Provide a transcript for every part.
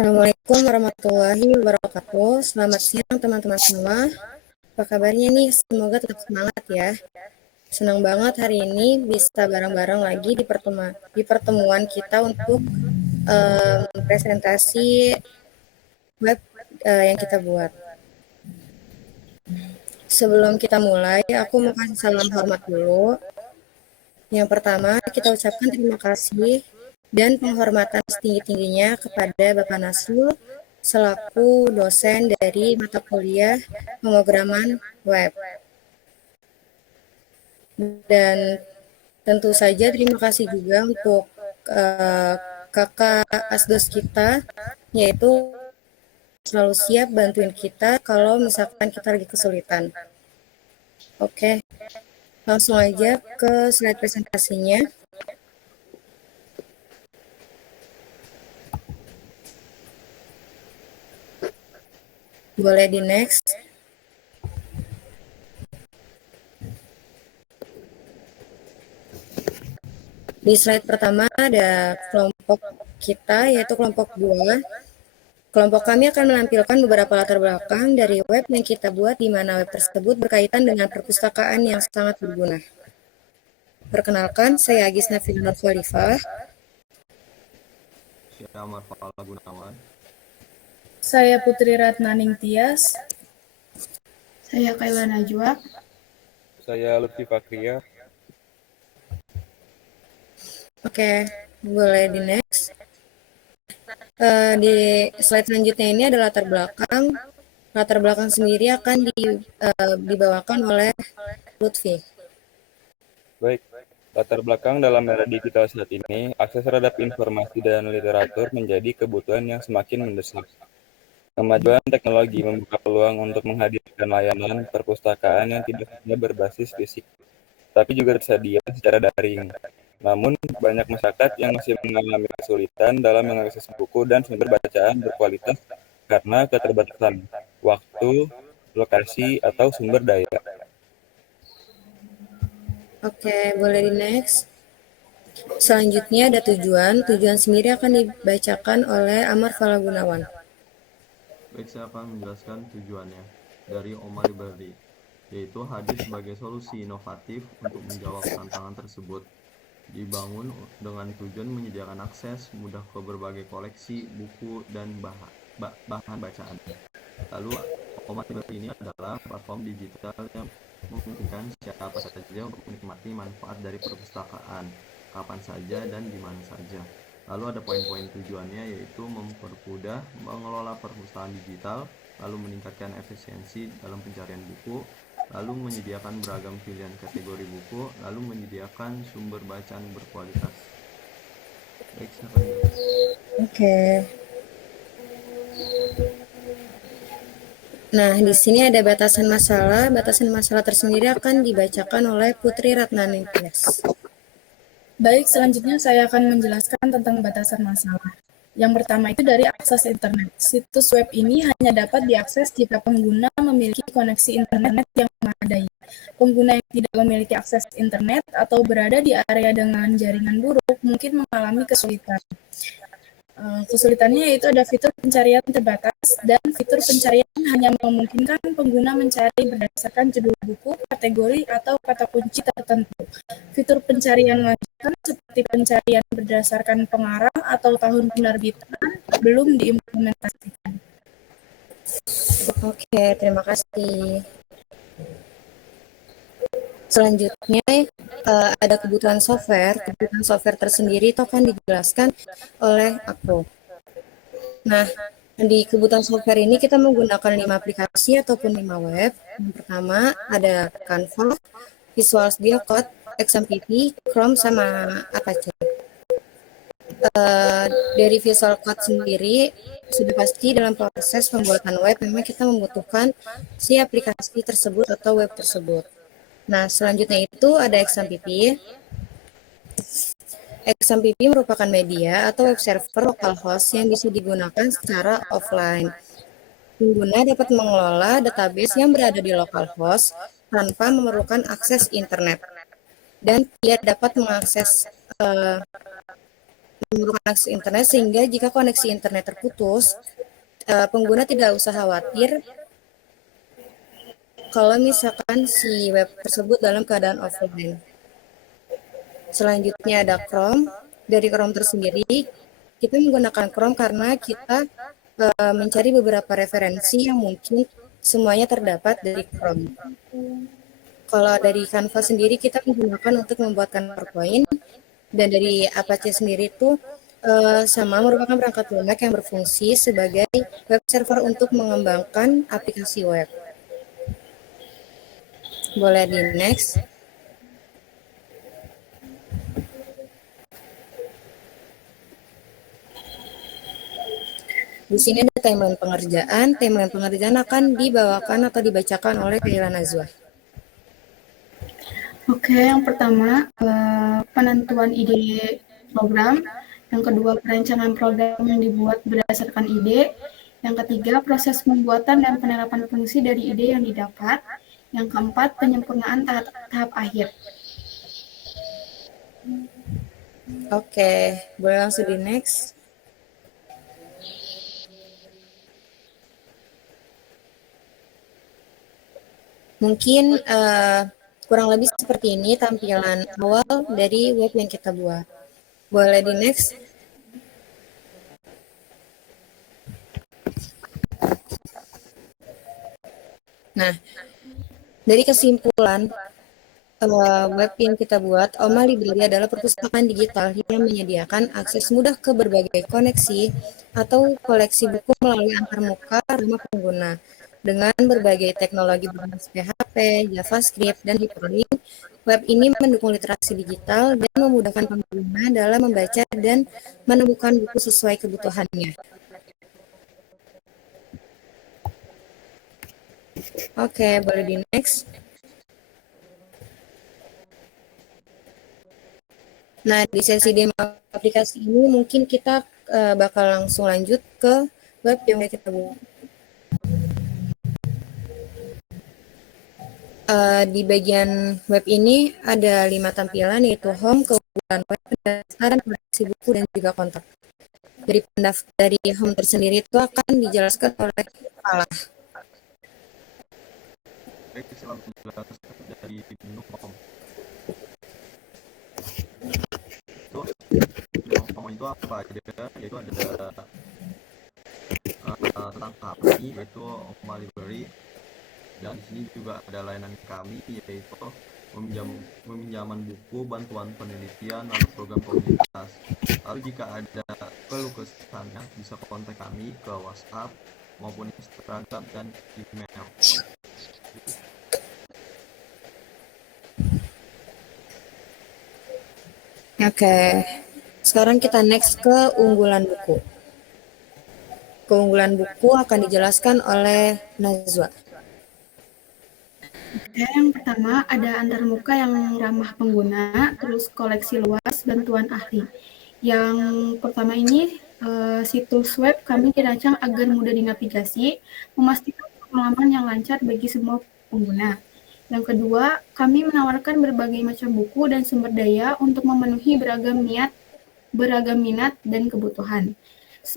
Assalamualaikum warahmatullahi wabarakatuh. Selamat siang teman-teman semua. Apa kabarnya nih? Semoga tetap semangat ya. Senang banget hari ini bisa bareng-bareng lagi di pertemuan kita untuk presentasi web yang kita buat. Sebelum kita mulai, aku mau kasih salam hormat dulu. Yang pertama, kita ucapkan terima kasih dan penghormatan setinggi-tingginya kepada Bapak Nasrul selaku dosen dari mata kuliah pemrograman web. Dan tentu saja terima kasih juga untuk kakak asdos kita, yaitu selalu siap bantuin kita kalau misalkan kita lagi kesulitan. Oke, langsung aja ke slide presentasinya. Boleh di next. Di slide pertama ada kelompok kita, yaitu kelompok 2. Kelompok kami akan menampilkan beberapa latar belakang dari web yang kita buat di mana web tersebut berkaitan dengan perpustakaan yang sangat berguna. Perkenalkan, saya Agis Nafil Nur Khalifah. Saya Amar Fala Gunawan. Saya Putri Ratnaning Tias. Saya Kaila Najwa. Saya Lutfi Fakria. Oke, boleh di next. Di slide selanjutnya ini ada latar belakang. Latar belakang sendiri akan dibawakan oleh Lutfi. Baik, latar belakang dalam era digital saat ini, akses terhadap informasi dan literatur menjadi kebutuhan yang semakin mendesak. Kemajuan teknologi membuka peluang untuk menghadirkan layanan perpustakaan yang tidak hanya berbasis fisik, tapi juga tersedia secara daring. Namun, banyak masyarakat yang masih mengalami kesulitan dalam mengakses buku dan sumber bacaan berkualitas karena keterbatasan waktu, lokasi, atau sumber daya. Oke, boleh di next. Selanjutnya ada tujuan. Tujuan sendiri akan dibacakan oleh Amar Fala Gunawan. Baik, saya akan menjelaskan tujuannya dari Omar Library, yaitu hadir sebagai solusi inovatif untuk menjawab tantangan tersebut. Dibangun dengan tujuan menyediakan akses mudah ke berbagai koleksi, buku, dan bahan bacaan. Lalu, Omar Library ini adalah platform digital yang memungkinkan siapa saja untuk menikmati manfaat dari perpustakaan, kapan saja dan di mana saja. Lalu ada poin-poin tujuannya, yaitu mempermudah mengelola perpustakaan digital, lalu meningkatkan efisiensi dalam pencarian buku, lalu menyediakan beragam pilihan kategori buku, lalu menyediakan sumber bacaan berkualitas. Baik, silakan. Oke. Nah, di sini ada batasan masalah. Batasan masalah tersendiri akan dibacakan oleh Putri Ratnaning Tias. Baik, selanjutnya saya akan menjelaskan tentang batasan masalah. Yang pertama itu dari akses internet. Situs web ini hanya dapat diakses jika pengguna memiliki koneksi internet yang memadai. Pengguna yang tidak memiliki akses internet atau berada di area dengan jaringan buruk mungkin mengalami kesulitan. Kesulitannya yaitu ada fitur pencarian terbatas dan fitur pencarian hanya memungkinkan pengguna mencari berdasarkan judul buku, kategori, atau kata kunci tertentu. Fitur pencarian lanjutan seperti pencarian berdasarkan pengarang atau tahun penerbitan belum diimplementasikan. Oke, terima kasih. Selanjutnya ada kebutuhan software. Kebutuhan software tersendiri itu akan dijelaskan oleh aku. Nah, di kebutuhan software ini kita menggunakan 5 aplikasi ataupun 5 web. Yang pertama ada Canva, Visual Studio Code, XMPP, Chrome, sama Apache. Dari Visual Code sendiri, sudah pasti dalam proses pembuatan web memang kita membutuhkan si aplikasi tersebut atau web tersebut. Nah, selanjutnya itu ada XMPP. XMPP merupakan media atau web server localhost yang bisa digunakan secara offline. Pengguna dapat mengelola database yang berada di localhost tanpa memerlukan akses internet dan tidak dapat mengakses memerlukan akses internet sehingga jika koneksi internet terputus, pengguna tidak usah khawatir kalau misalkan si web tersebut dalam keadaan offline. Selanjutnya ada Chrome. Dari Chrome tersendiri, kita menggunakan Chrome karena kita mencari beberapa referensi yang mungkin semuanya terdapat dari Chrome. Kalau dari Canva sendiri, kita menggunakan untuk membuatkan PowerPoint, dan dari Apache sendiri itu sama merupakan perangkat lunak yang berfungsi sebagai web server untuk mengembangkan aplikasi web. Boleh di next. Di sini ada timeline pengerjaan. Timeline pengerjaan akan dibawakan atau dibacakan oleh Kaila Najwa. Oke, yang pertama penentuan ide program, yang kedua perencanaan program yang dibuat berdasarkan ide, yang ketiga proses pembuatan dan penerapan fungsi dari ide yang didapat, yang keempat penyempurnaan tahap akhir. Oke, boleh langsung di next. Mungkin kurang lebih seperti ini tampilan awal dari web yang kita buat. Boleh di next. Nah, dari kesimpulan web yang kita buat, OMA Library adalah perpustakaan digital yang menyediakan akses mudah ke berbagai koneksi atau koleksi buku melalui antarmuka ramah pengguna. Dengan berbagai teknologi berbasis PHP, JavaScript, dan hyperlink, web ini mendukung literasi digital dan memudahkan pengguna dalam membaca dan menemukan buku sesuai kebutuhannya. Oke, boleh di next. Nah, di sesi demo aplikasi ini mungkin kita bakal langsung lanjut ke web yang kita buat. Di bagian web ini ada 5 tampilan, yaitu home, keunggulan web, pendaftaran, koleksi buku, dan juga kontak. Dari home tersendiri itu akan dijelaskan oleh kepala. Baik, selamat menjelaskan dari menu home. Home itu apa aja? Yaitu ada tentang kami, yaitu OMA Library. Dan di sini juga ada layanan kami, yaitu peminjaman buku, bantuan penelitian, lalu program komunitas. Lalu jika ada keluh kesahnya, bisa kontak kami ke WhatsApp maupun Instagram dan email. Oke, sekarang kita next ke unggulan buku. Keunggulan buku akan dijelaskan oleh Najwa. Oke, yang pertama ada antarmuka yang ramah pengguna, terus koleksi luas, bantuan ahli. Yang pertama ini situs web kami dirancang agar mudah dinavigasi, memastikan pengalaman yang lancar bagi semua pengguna. Yang kedua, kami menawarkan berbagai macam buku dan sumber daya untuk memenuhi beragam minat dan kebutuhan.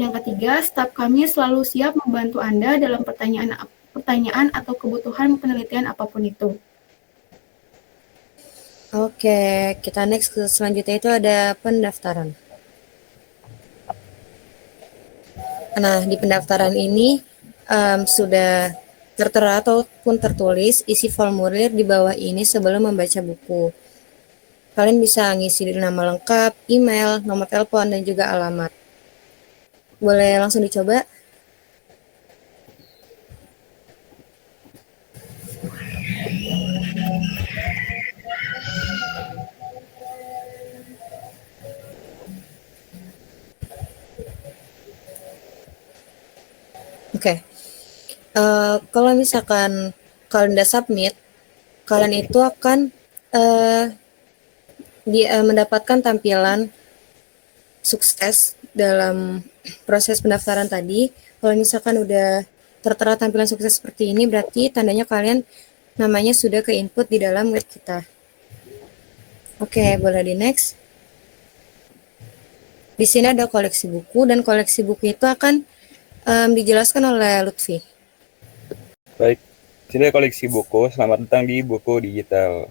Yang ketiga, staf kami selalu siap membantu Anda dalam pertanyaan atau kebutuhan penelitian apapun itu. Oke, kita next ke selanjutnya itu ada pendaftaran. Nah, di pendaftaran ini sudah tertera ataupun tertulis isi formulir di bawah ini sebelum membaca buku. Kalian bisa ngisi nama lengkap, email, nomor telepon, dan juga alamat. Boleh langsung dicoba? Oke. Kalau misalkan kalian udah submit, kalian itu akan mendapatkan tampilan sukses dalam proses pendaftaran tadi. Kalau misalkan udah tertera tampilan sukses seperti ini, berarti tandanya kalian namanya sudah ke input di dalam web kita. Oke, boleh di next. Di sini ada koleksi buku, dan koleksi buku itu akan dijelaskan oleh Lutfi. Baik, sini ada koleksi buku. Selamat datang di buku digital.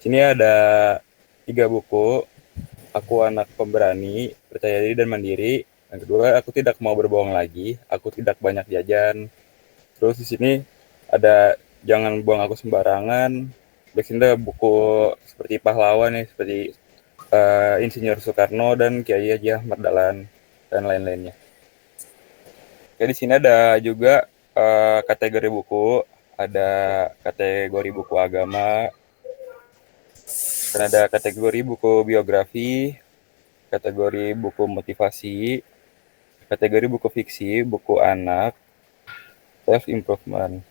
Sini ada 3 buku. Aku anak pemberani, percaya diri dan mandiri. Yang kedua, aku tidak mau berbohong lagi. Aku tidak banyak jajan. Terus di sini ada jangan buang aku sembarangan. Di sini ada buku seperti pahlawan ya, seperti Insinyur Soekarno dan Kiai Haji Ahmad Dahlan dan lain-lainnya. Oke, di sini ada juga kategori buku, ada kategori buku agama, dan ada kategori buku biografi, kategori buku motivasi, kategori buku fiksi, buku anak, self improvement.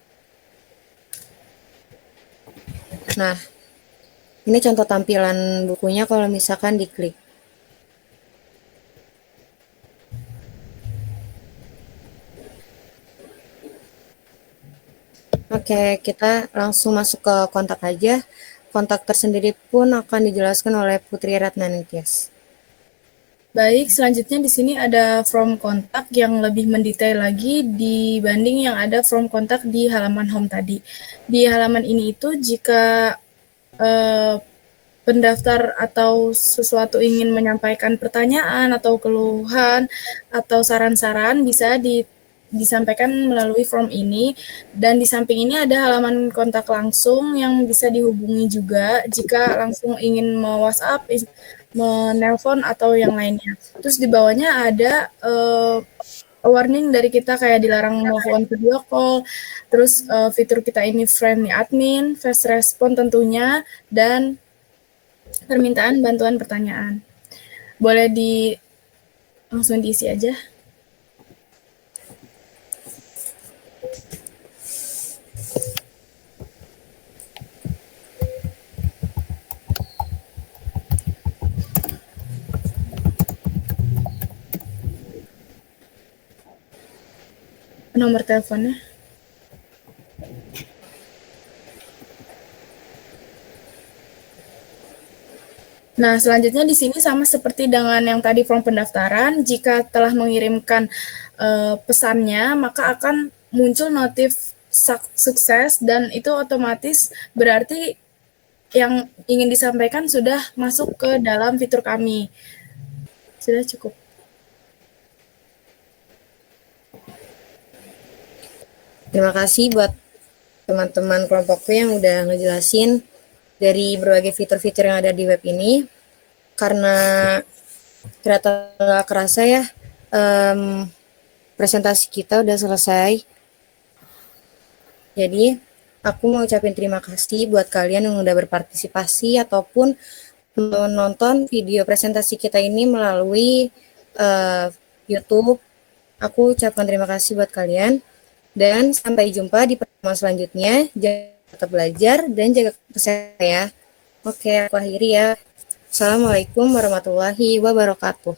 Nah, ini contoh tampilan bukunya kalau misalkan diklik. Oke, kita langsung masuk ke kontak aja. Kontak tersendiri pun akan dijelaskan oleh Putri Ratnanityas. Baik, selanjutnya di sini ada form kontak yang lebih mendetail lagi dibanding yang ada form kontak di halaman home tadi. Di halaman ini itu jika pendaftar atau sesuatu ingin menyampaikan pertanyaan atau keluhan atau saran-saran bisa disampaikan melalui form ini, dan di samping ini ada halaman kontak langsung yang bisa dihubungi juga jika langsung ingin me-WhatsApp, menelpon atau yang lainnya. Terus di bawahnya ada warning dari kita kayak dilarang melakukan video call, terus fitur kita ini friendly admin, fast respon tentunya, dan permintaan bantuan pertanyaan. Boleh langsung diisi aja. Nomor teleponnya. Nah, selanjutnya di sini sama seperti dengan yang tadi form pendaftaran, jika telah mengirimkan pesannya, maka akan muncul notif sukses, dan itu otomatis berarti yang ingin disampaikan sudah masuk ke dalam fitur kami. Sudah cukup. Terima kasih buat teman-teman kelompokku yang udah ngejelasin dari berbagai fitur-fitur yang ada di web ini. Karena ternyata nggak kerasa ya, presentasi kita udah selesai. Jadi aku mau ucapin terima kasih buat kalian yang udah berpartisipasi ataupun menonton video presentasi kita ini melalui YouTube. Aku ucapkan terima kasih buat kalian. Dan sampai jumpa di pertemuan selanjutnya. Jangan tetap belajar dan jaga kesehatan ya. Oke, aku akhiri ya. Assalamualaikum warahmatullahi wabarakatuh.